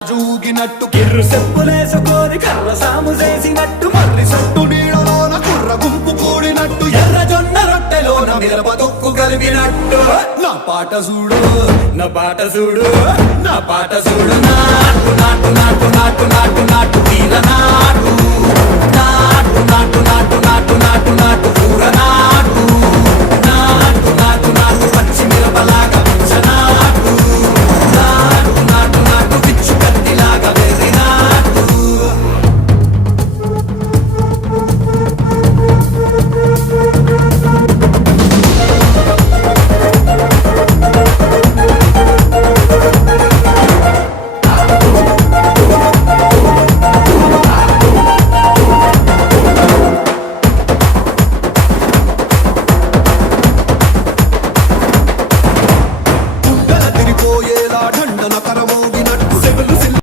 జూగినట్టు కిర్రు చెప్పులేసుకొని కర్ర సాము చేసినట్టు మర్రి సట్టు నీడలోన కుర్ర గుంపు కూడినట్టు ఎర్ర జొన్న రొట్టెలోన మిరప తొక్కు కలిపినట్టు నా పాట చూడు నా పాట చూడు నా పాట చూడు నా